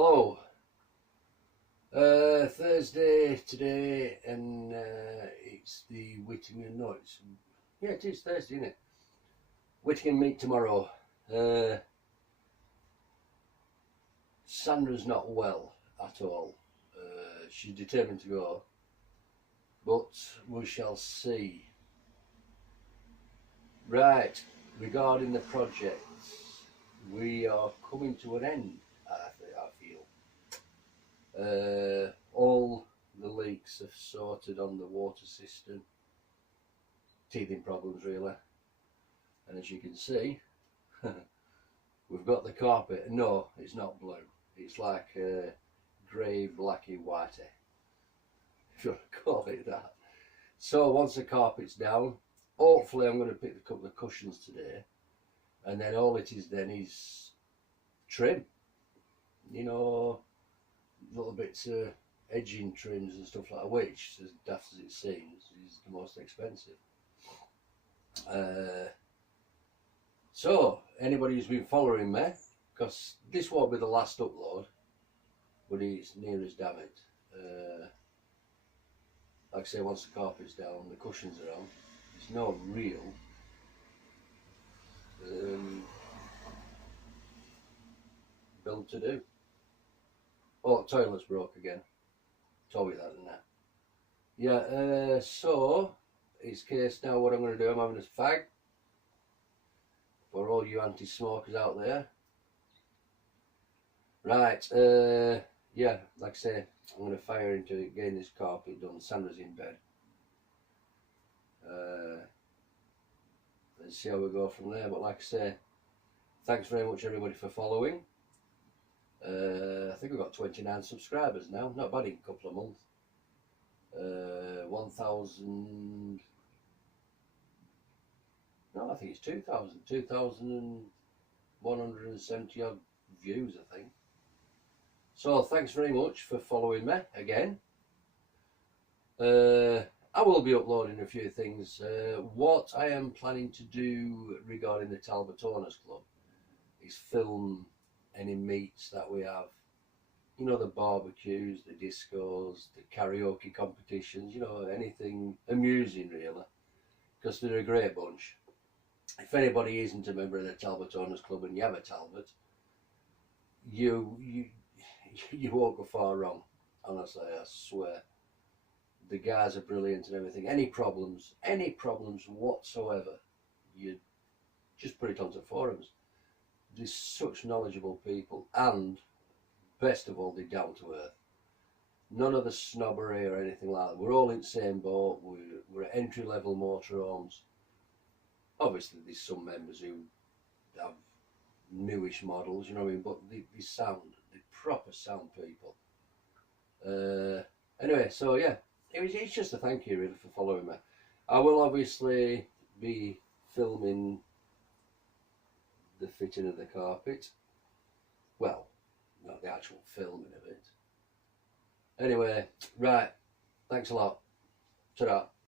Hello. Thursday today, and it's the Whittingham. No, it is Thursday, isn't it? Whittingham meet tomorrow. Sandra's not well at all. She's determined to go, but we shall see. Right, regarding the project, we are coming to an end. I feel. All the leaks have sorted on the water system. Teething problems really. And as you can see, we've got the carpet. No, it's not blue. It's like grey, blacky, whitey, if you want to call it that. So once the carpet's down, hopefully I'm going to pick up the cushions today. And then all it is then is trim. You know, little bits of edging trims and stuff like that, which, as daft as it seems, is the most expensive. So anybody who's been following me, because this won't be the last upload, but it's near as damn it. Like I say, once the carpet's down, the cushions are on, there's no real build to do. Oh, the toilet's broke again. Told you that, didn't I? Yeah, so it's case now what I'm going to do, I'm having a fag for all you anti-smokers out there. Right, yeah, like I say, I'm going to fire into it, getting this carpet done. Sandra's in bed. Let's see how we go from there, but like I say, thanks very much everybody for following. I think we've got 29 subscribers now, not bad in a couple of months. 1,000, no, I think it's 2,170 odd views, I think. So thanks very much for following me again. I will be uploading a few things. What I am planning to do regarding the Talbot Owners Club is film any meets that we have. You know, the barbecues, the discos, the karaoke competitions, you know, anything amusing really, because they're a great bunch. If anybody isn't a member of the Talbot Owners Club and you have a Talbot, you won't go far wrong, honestly, I swear. The guys are brilliant and everything. Any problems whatsoever, you just put it onto forums. There's such knowledgeable people, and best of all, they're down to earth. None of the snobbery or anything like that. We're all in the same boat. We're at entry-level motorhomes. Obviously, there's some members who have newish models, you know what I mean, but they sound, they're proper sound people. Anyway, so yeah, it's just a thank you really for following me. I will obviously be filming the fitting of the carpet. Well, not the actual filming of it. Anyway, right, thanks a lot. Ta-ra.